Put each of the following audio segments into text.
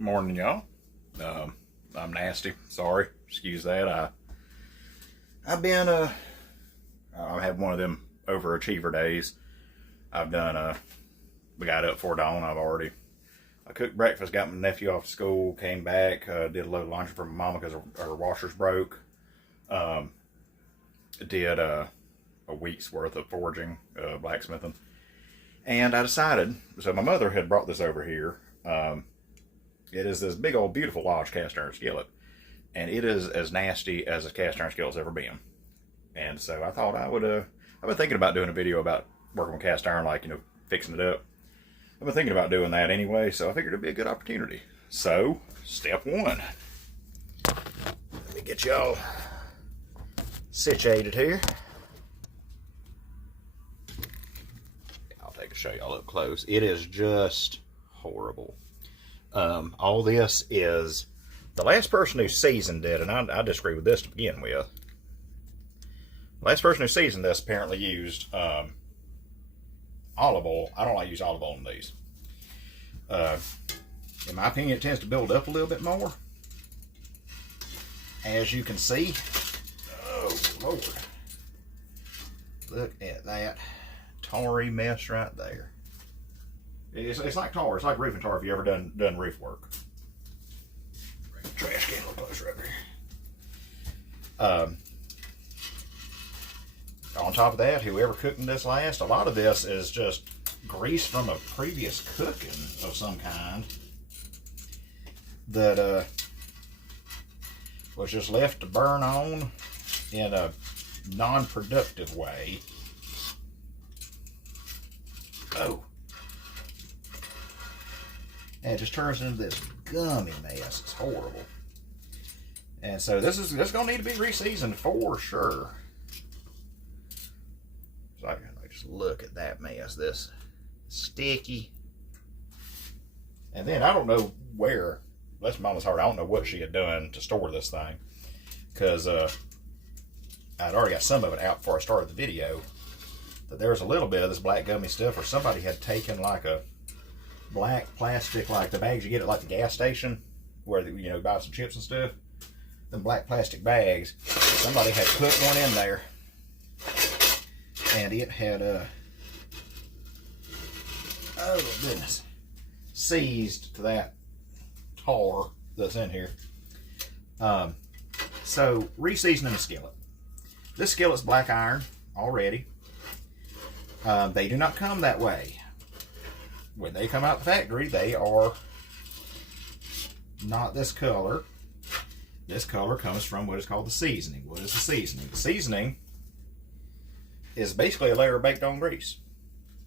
Morning, y'all. I'm nasty. Sorry, excuse that. I've been I had one of them overachiever days. I've done we got up before dawn. I cooked breakfast, got my nephew off to school, came back, did a load of laundry for my mama because her washers broke. Did a week's worth of forging, blacksmithing, and I decided. So my mother had brought this over here. It is this big old beautiful Lodge cast iron skillet, and it is as nasty as a cast iron skillet's ever been. And so I thought I would. I've been thinking about doing a video about working with cast iron, like, fixing it up. I've been thinking about doing that anyway, so I figured it'd be a good opportunity. So, step one. Let me get y'all situated here. I'll take a show y'all up close. It is just horrible. All this is the last person who seasoned it, and I disagree with this to begin with. The last person who seasoned this apparently used olive oil. I don't like to use olive oil in these. In my opinion, it tends to build up a little bit more. As you can see, oh Lord, look at that tarry mess right there. It's like tar. It's like roofing tar if you ever done roof work. Bring the trash can a little closer up here. On top of that, whoever cooking this last, a lot of this is just grease from a previous cooking of some kind that was just left to burn on in a non-productive way. Oh. And it just turns into this gummy mess. It's horrible. And so this is going to need to be re-seasoned for sure. So I just look at that mess. This sticky. And then I don't know where. Bless Mama's heart. I don't know what she had done to store this thing, because I'd already got some of it out before I started the video. But there was a little bit of this black gummy stuff where somebody had taken like a black plastic, like the bags you get at like the gas station where you buy some chips and stuff. Them black plastic bags. Somebody had put one in there, and it had oh goodness, seized to that tar that's in here. So re-seasoning the skillet. This skillet's black iron already. They do not come that way. When they come out the factory, they are not this color. This color comes from what is called the seasoning. What is the seasoning? The seasoning is basically a layer of baked on grease.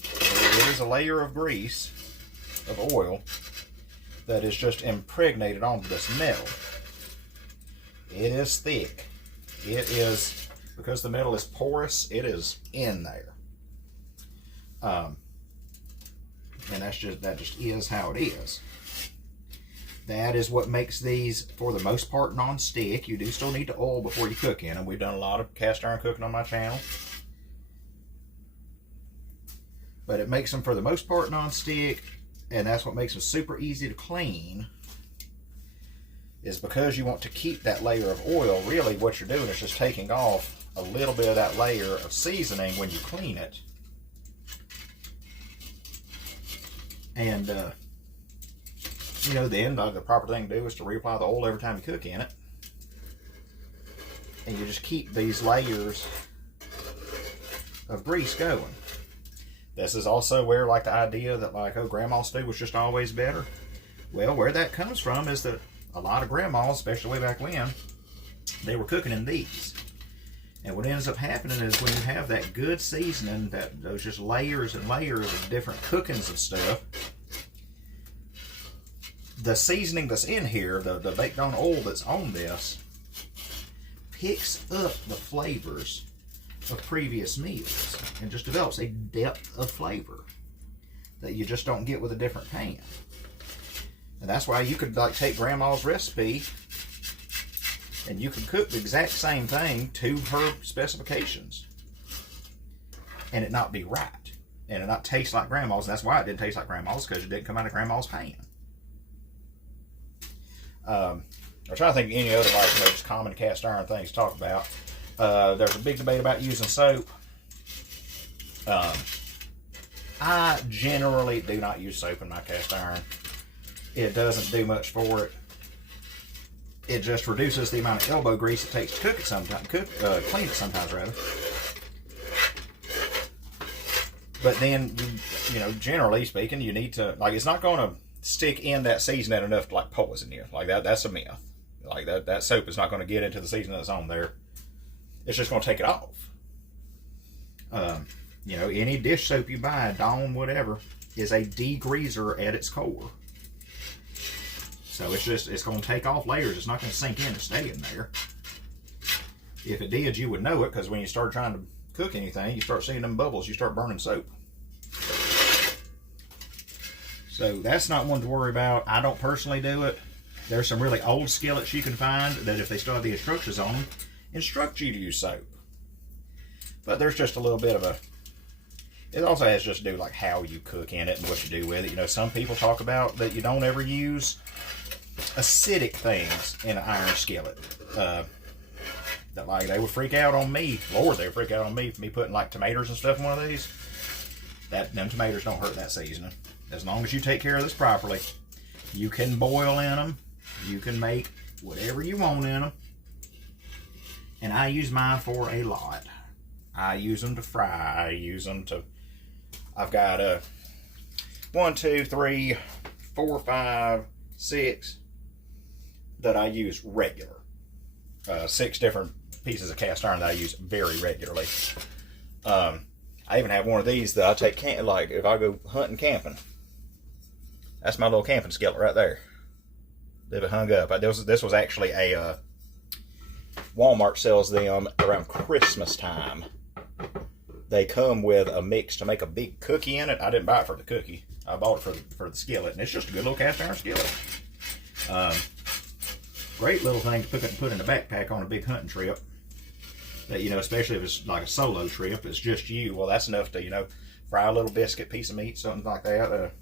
It is a layer of grease, of oil, that is just impregnated onto this metal. It is thick. It is, because the metal is porous, it is in there. And that just is how it is. That is what makes these, for the most part, non-stick. You do still need to oil before you cook in them. We've done a lot of cast iron cooking on my channel. But it makes them, for the most part, non-stick. And that's what makes them super easy to clean. Is because you want to keep that layer of oil. Really, what you're doing is just taking off a little bit of that layer of seasoning when you clean it. And, then the proper thing to do is to reapply the oil every time you cook in it. And you just keep these layers of grease going. This is also where, like, the idea that, like, oh, grandma's food was just always better. Well, where that comes from is that a lot of grandmas, especially way back when, they were cooking in these. And what ends up happening is when you have that good seasoning, those just layers and layers of different cookings of stuff, the seasoning that's in here, the baked on oil that's on this, picks up the flavors of previous meals and just develops a depth of flavor that you just don't get with a different pan. And that's why you could, like, take grandma's recipe and you could cook the exact same thing to her specifications and it not be right. And it not taste like grandma's. And that's why it didn't taste like grandma's, because it didn't come out of grandma's pan. I'm trying to think of any other just common cast iron things to talk about. There's a big debate about using soap. I generally do not use soap in my cast iron. It doesn't do much for it. It just reduces the amount of elbow grease it takes to cook it sometimes, clean it sometimes rather. But then, generally speaking, you need to, it's not going to stick in that seasoning enough to poison you. That's a myth. That soap is not going to get into the seasoning that's on there. It's just going to take it off. Any dish soap you buy, Dawn, whatever, is a degreaser at its core. So it's going to take off layers. It's not going to sink in and stay in there. If it did, you would know it, because when you start trying to cook anything, you start seeing them bubbles, you start burning soap. So that's not one to worry about. I don't personally do it. There's some really old skillets you can find that, if they still have the instructions on them, instruct you to use soap. But there's just a little bit of a... It also has just to do how you cook in it and what you do with it. Some people talk about that you don't ever use acidic things in an iron skillet. That they would freak out on me. Lord, they would freak out on me for me putting tomatoes and stuff in one of these. Them tomatoes don't hurt that seasoning. As long as you take care of this properly, you can boil in them. You can make whatever you want in them. And I use mine for a lot. I use them to fry. I use them to... I've got 1, 2, 3, 4, 5, 6 that I use regular. 6 different pieces of cast iron that I use very regularly. I even have one of these that I take if I go hunting camping. That's my little camping skillet right there. Leave it hung up. This was actually a Walmart sells them around Christmas time. They come with a mix to make a big cookie in it. I didn't buy it for the cookie. I bought it for the skillet, and it's just a good little cast iron skillet. Great little thing to put in a backpack on a big hunting trip. That, especially if it's a solo trip, it's just you. Well, that's enough to, fry a little biscuit, piece of meat, something like that,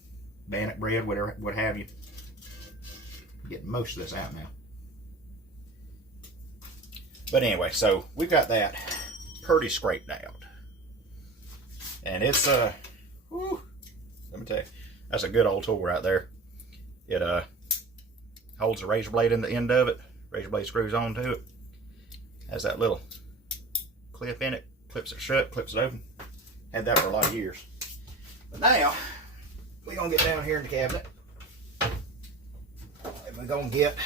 bannock bread, whatever, what have you. Getting most of this out now. But anyway, so we've got that pretty scraped out. And it's, let me tell you, that's a good old tool right there. It holds a razor blade in the end of it. Razor blade screws onto it. Has that little clip in it. Clips it shut, clips it open. Had that for a lot of years. But now, we're going to get down here in the cabinet. And we're going to get,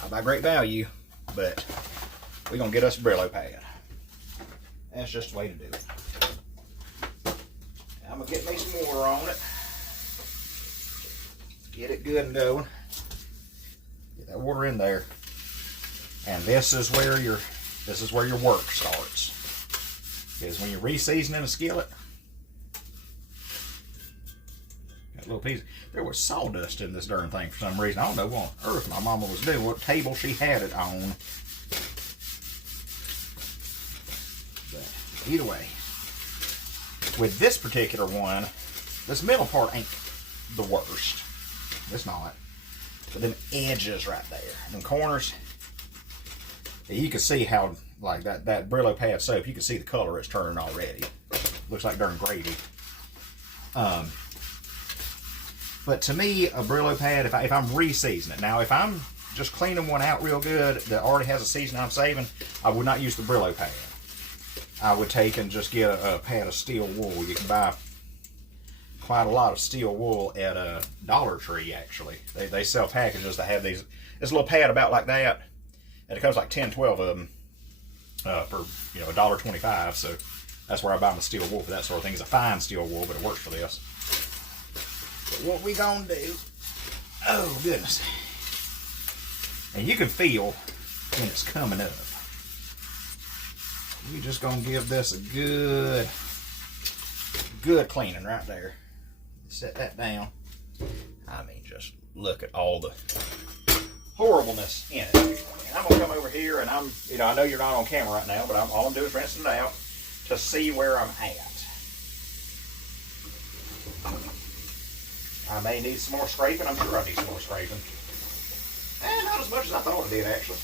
not by great value, but we're going to get us a Brillo pad. That's just the way to do it. I'm going to get me some water on it. Get it good and going. Get that water in there. And this is where your work starts. Because when you're reseasoning a skillet, that little piece, there was sawdust in this darn thing for some reason. I don't know what on earth my mama was doing, what table she had it on. But either way, with this particular one, this middle part ain't the worst. It's not. But them edges right there, them corners, you can see how, that Brillo pad soap, you can see the color it's turning already. Looks like darn gravy. But to me, a Brillo pad, if I'm re-seasoning, now if I'm just cleaning one out real good that already has a seasoning I'm saving, I would not use the Brillo pad. I would take and just get a pad of steel wool. You can buy quite a lot of steel wool at a Dollar Tree, actually. They sell packages that have these. It's a little pad about like that, and it comes 10, 12 of them for $1.25. So that's where I buy my steel wool for that sort of thing. It's a fine steel wool, but it works for this. But what we gonna do? Oh goodness! And you can feel when it's coming up. We're just gonna give this a good cleaning right there. Set that down. I mean, just look at all the horribleness in it. And I'm gonna come over here, and I know you're not on camera right now, but all I'm doing is rinsing it out to see where I'm at. I may need some more scraping. I'm sure I need some more scraping. And not as much as I thought it did, actually.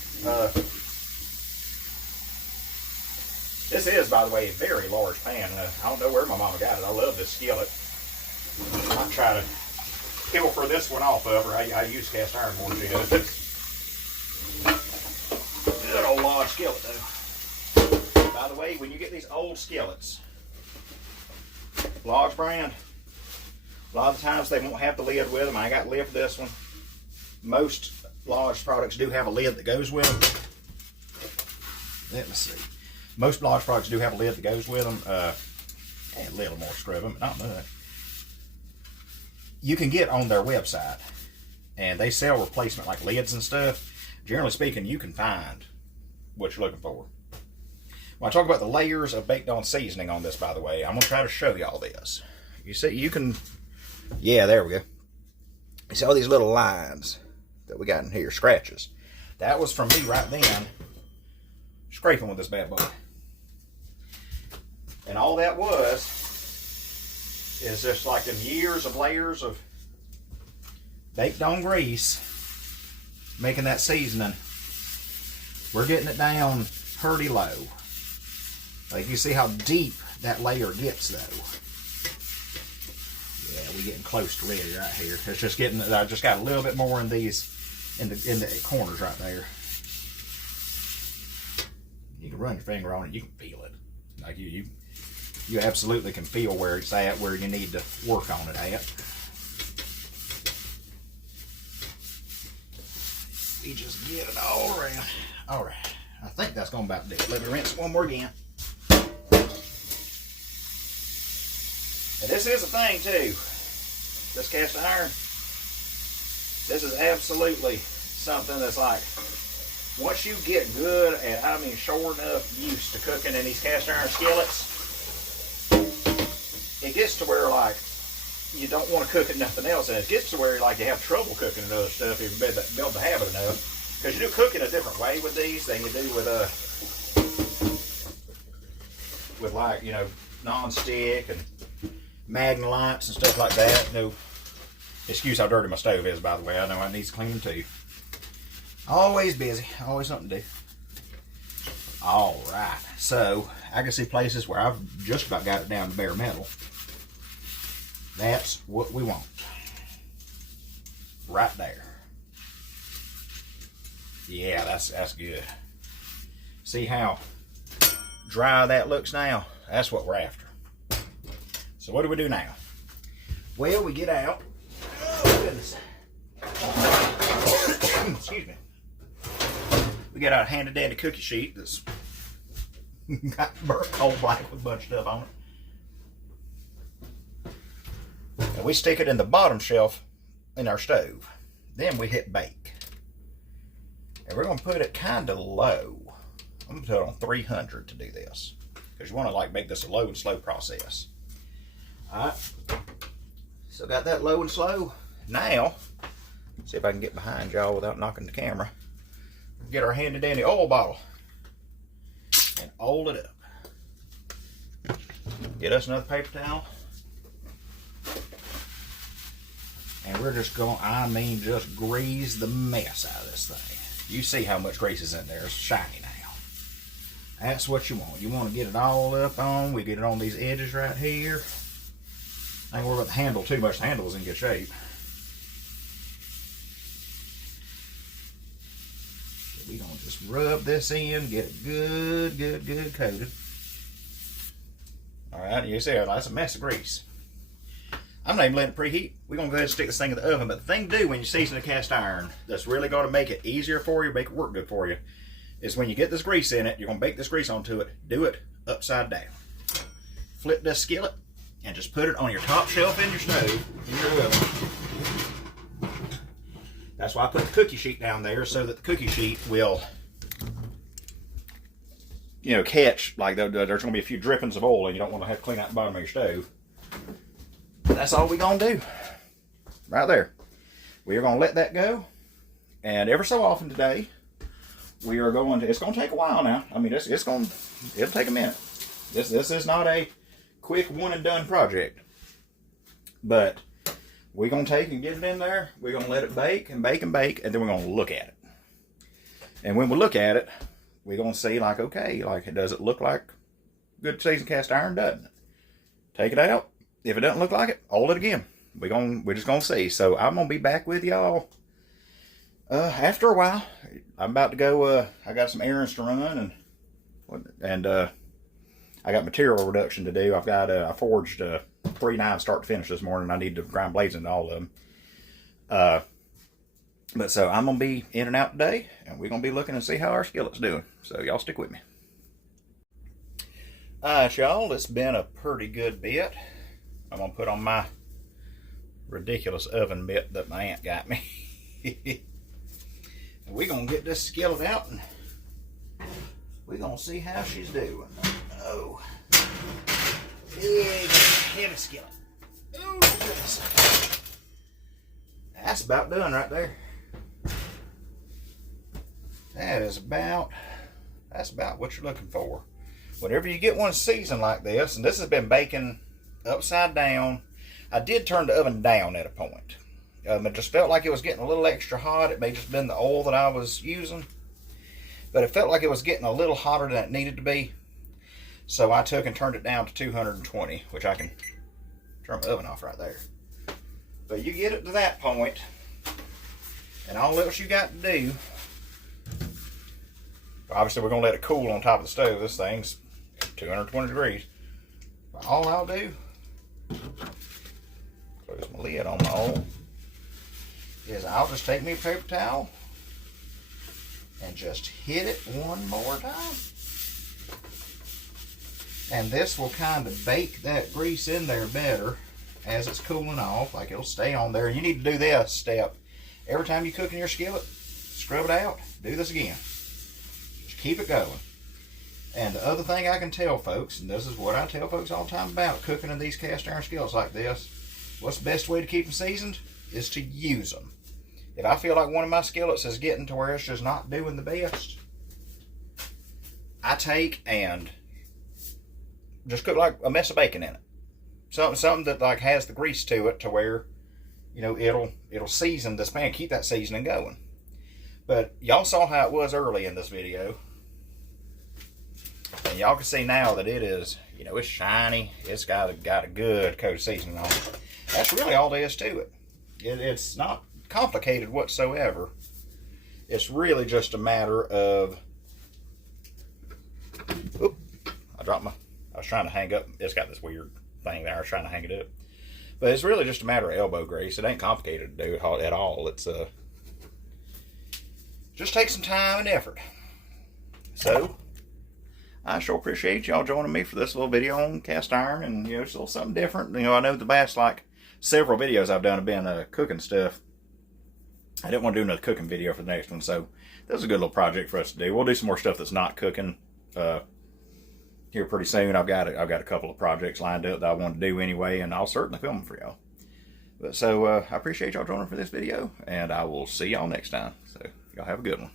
This is, by the way, a very large pan. I don't know where my mama got it. I love this skillet. I might try to pilfer this one off of her. I use cast iron more than she does. Good old large skillet, though. By the way, when you get these old skillets, Lodge brand, a lot of the times they won't have the lid with them. I ain't got the lid for this one. Most Lodge products do have a lid that goes with them. Let me see. Most Lodge products do have a lid that goes with them. And a little more scrub them, but not much. You can get on their website, and they sell replacement like lids and stuff. Generally speaking, you can find what you're looking for. When I talk about the layers of baked on seasoning on this, by the way, I'm going to try to show y'all this. You see, you can, yeah, there we go. You see all these little lines that we got in here, scratches. That was from me right then, scraping with this bad boy. And all that was is just like them years of layers of baked on grease, making that seasoning. We're getting it down pretty low. Like, you see how deep that layer gets, though. Yeah, we're getting close to ready right here. It's just getting, I just got a little bit more in these, in the corners right there. You can run your finger on it, you can feel it. Like, you absolutely can feel where it's at, where you need to work on it at. We just get it all around. All right, I think that's going to about do it. Let me rinse one more again. And this is a thing too. This cast iron, this is absolutely something that's like, once you get good at, I mean, sure enough used to cooking in these cast iron skillets, it gets to where, like, you don't want to cook at nothing else, and it gets to where, like, you have trouble cooking and other stuff if you build the habit enough. Because you do cook in a different way with these than you do with like, you know, non-stick and Magnolites and stuff like that. No, excuse how dirty my stove is, by the way. I know it needs cleaning too. Always busy, always something to do. All right, so I can see places where I've just about got it down to bare metal. That's what we want. Right there. Yeah, that's good. See how dry that looks now? That's what we're after. So what do we do now? Well, we get out. Oh, goodness. Excuse me. We get out a handy dandy cookie sheet that's got burnt coal black with a bunch of stuff on it. And we stick it in the bottom shelf in our stove. Then we hit bake. And we're going to put it kind of low. I'm going to put it on 300 to do this. Because you want to like make this a low and slow process. Alright. So got that low and slow. Now, see if I can get behind y'all without knocking the camera. Get our handy dandy oil bottle. And oil it up. Get us another paper towel. And we're just going, I mean, just grease the mess out of this thing. You see how much grease is in there. It's shiny now. That's what you want. You want to get it all up on. We get it on these edges right here. I ain't worry about the handle too much. The handle is in good shape. So we gonna just rub this in, get it good coated. All right, you see that's a mess of grease. I'm not even letting it preheat. We're going to go ahead and stick this thing in the oven. But the thing to do when you season a cast iron that's really going to make it easier for you, make it work good for you, is when you get this grease in it, you're going to bake this grease onto it, do it upside down. Flip this skillet and just put it on your top shelf in your stove, in your oven. That's why I put the cookie sheet down there, so that the cookie sheet will, you know, catch, like there's going to be a few drippings of oil and you don't want to have to clean out the bottom of your stove. That's all we're going to do. Right there. We are going to let that go. And ever so often today, we are going to, it's going to take a while now. I mean, it'll take a minute. This is not a quick one and done project. But we're going to take and get it in there. We're going to let it bake and bake and bake, and then we're going to look at it. And when we look at it, we're going to see, like, okay, like, does it look like good seasoned cast iron, doesn't it? Take it out. If it doesn't look like it, oil it again. We're just going to see. So I'm going to be back with y'all after a while. I'm about to go, I got some errands to run, and I got material reduction to do. I forged 3 knives start to finish this morning. I need to grind blades into all of them. But so I'm going to be in and out today, and we're going to be looking and see how our skillet's doing. So y'all stick with me. Alright, y'all, it's been a pretty good bit. I'm going to put on my ridiculous oven mitt that my aunt got me. And we're going to get this skillet out, and we're going to see how she's doing. Oh, big, heavy skillet. Oh, goodness. That's about done right there. That's about what you're looking for. Whenever you get one seasoned like this, and this has been baking upside down, I did turn the oven down at a point. It just felt like it was getting a little extra hot. It may just been the oil that I was using, but it felt like it was getting a little hotter than it needed to be. So I took and turned it down to 220, which I can turn my oven off right there. But you get it to that point, and all else you got to do, obviously we're going to let it cool on top of the stove. This thing's 220 degrees. But all I'll do, close my lid on my oil, is I'll just take me a paper towel and just hit it one more time. And this will kind of bake that grease in there better as it's cooling off. Like, it'll stay on there. You need to do this step every time you cook in your skillet. Scrub it out. Do this again. Just keep it going. And the other thing I can tell folks, and this is what I tell folks all the time about cooking in these cast iron skillets like this, what's the best way to keep them seasoned is to use them. If I feel like one of my skillets is getting to where it's just not doing the best, I take and just cook like a mess of bacon in it. Something that like has the grease to it, to where, you know, it'll season this pan, keep that seasoning going. But y'all saw how it was early in this video, and y'all can see now that it is, you know, it's shiny. It's got a good coat of seasoning on it. That's really all there is to it. It's not complicated whatsoever. It's really just a matter of, oop, I was trying to hang up, it's got this weird thing there, I was trying to hang it up. But it's really just a matter of elbow grease. It ain't complicated to do it at all. It's just takes some time and effort. So I sure appreciate y'all joining me for this little video on cast iron, and, you know, it's a little something different. You know, I know the past, like, several videos I've done have been cooking stuff. I didn't want to do another cooking video for the next one, so this is a good little project for us to do. We'll do some more stuff that's not cooking here pretty soon. I've got a couple of projects lined up that I want to do anyway, and I'll certainly film them for y'all. But so I appreciate y'all joining for this video, and I will see y'all next time. So y'all have a good one.